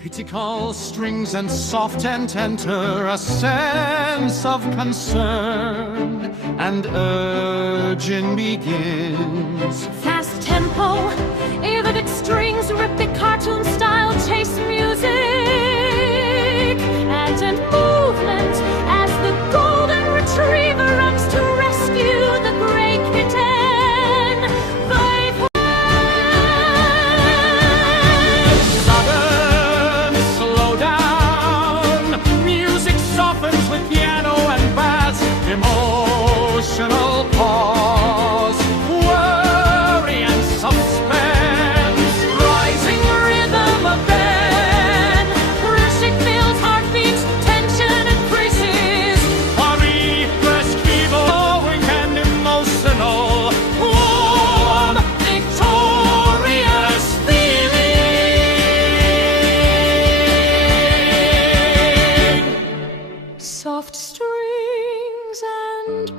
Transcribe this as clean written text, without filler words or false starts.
Pity calls strings and soft and tender, a sense of concern, and urging begins. Fast tempo, elegant strings, rhythmic cartoon style, chase music, and movement as the golden retriever runs to rescue the gray kitten. Sudden slowdown, music softens with piano and bass, emotional pause, worry and suspense, rising rhythm of bend, rushing fills heartbeats, tension increases, hurry, fresh keyboard and emotional, warm, victorious feeling. Soft strings and